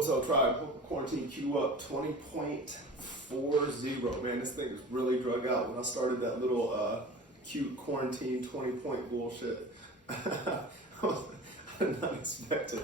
What's up, tribe? Quarantine Q up 20.40. Man, this thing is really drug out. When I started that little cute quarantine 20-point bullshit, I did not expect it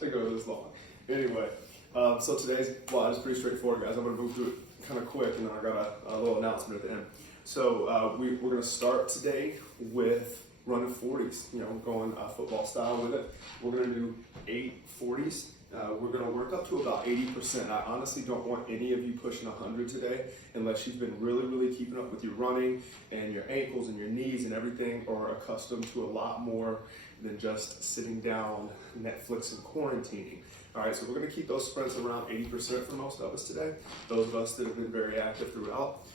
to go this long. Anyway, so today's VOD is pretty straightforward, guys. I'm going to move through it kind of quick, and then I got a little announcement at the end. So we're going to start today with running 40s, going football style with it. We're going to do 8 40s. We're going to work up to about 80%. I honestly don't want any of you pushing 100 today unless you've been really keeping up with your running and your ankles and your knees and everything, or accustomed to a lot more than just sitting down, Netflix and quarantining. All right, so we're going to keep those sprints around 80% for most of us today. Those of us that have been very active throughout,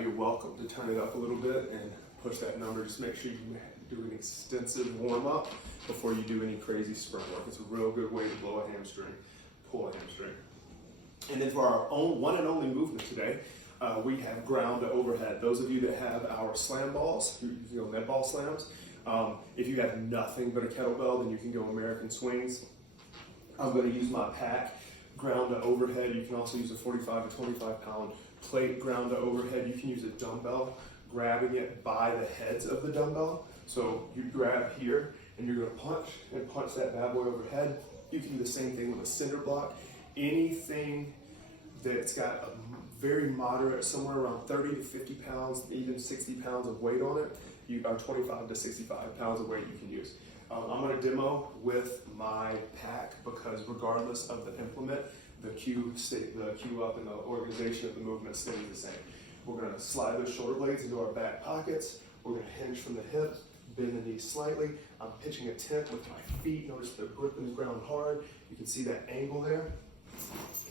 you're welcome to turn it up a little bit and push that number. Just make sure you do an extensive warm-up before you do any crazy sprint work. It's a real good way to blow a hamstring, pull a hamstring. And then for our own one and only movement today, we have ground to overhead. Those of you that have our slam balls, Medball slams, if you have nothing but a kettlebell, then you can go American swings. I'm going to use my pack ground to overhead. You can also use a 45 to 25 pound plate ground to overhead. You can use a dumbbell, grabbing it by the heads of the dumbbell. So you grab here and you're going to punch that bad boy overhead. You can do the same thing with a cinder block. Anything that's got a very moderate, somewhere around 30 to 50 pounds, even 60 pounds of weight on it, you are 25 to 65 pounds of weight you can use. I'm going to demo with my pack because regardless of the implement, the cue up and the organization of the movement stays the same. We're going to slide those shoulder blades into our back pockets. We're going to hinge from the hips, bend the knees slightly. I'm pitching a tent with my feet. Notice they're gripping the ground hard. You can see that angle there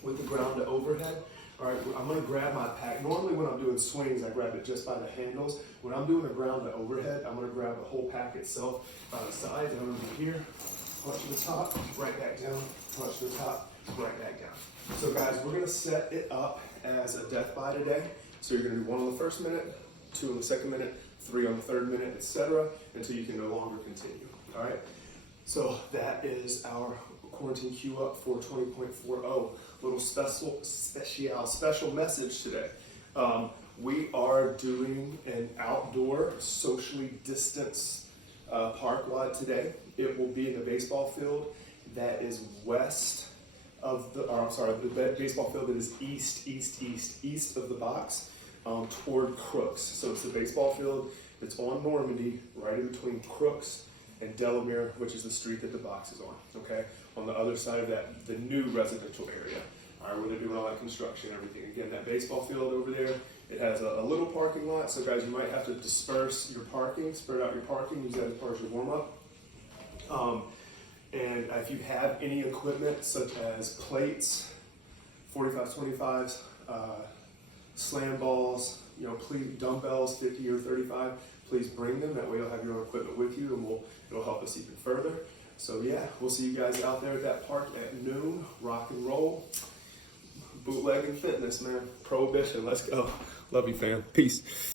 with the ground to overhead. All right, I'm going to grab my pack. Normally when I'm doing swings, I grab it just by the handles. When I'm doing the ground to overhead, I'm going to grab the whole pack itself by the sides. I'm over here, punch to the top, right back down, punch to the top, right back down. So guys, we're going to set it up as a death by today. So you're going to do 1 on the first minute, 2 on the second minute, 3 on the third minute, etc., until you can no longer continue. All right. So that is our quarantine Q up for 20.40. Little special message today. We are doing an outdoor, socially distanced park WOD today. It will be in the baseball field that is west of the baseball field that is east of the box, toward Crooks. So it's the baseball field that's on Normandy, right in between Crooks and Delamere, which is the street that the box is on, okay? On the other side of that, the new residential area, all right, where they're doing all that construction and everything. Again, that baseball field over there, it has a little parking lot, so guys, you might have to disperse your parking, spread out your parking, use that as part of your warm-up. And if you have any equipment such as plates, 45s, 25s, slam balls, please, dumbbells, 50 or 35, please bring them. That way you'll have your own equipment with you, and it'll help us even further. So yeah, we'll see you guys out there at that park at noon. Rock and roll. Bootlegging fitness, man. Prohibition. Let's go. Love you, fam. Peace.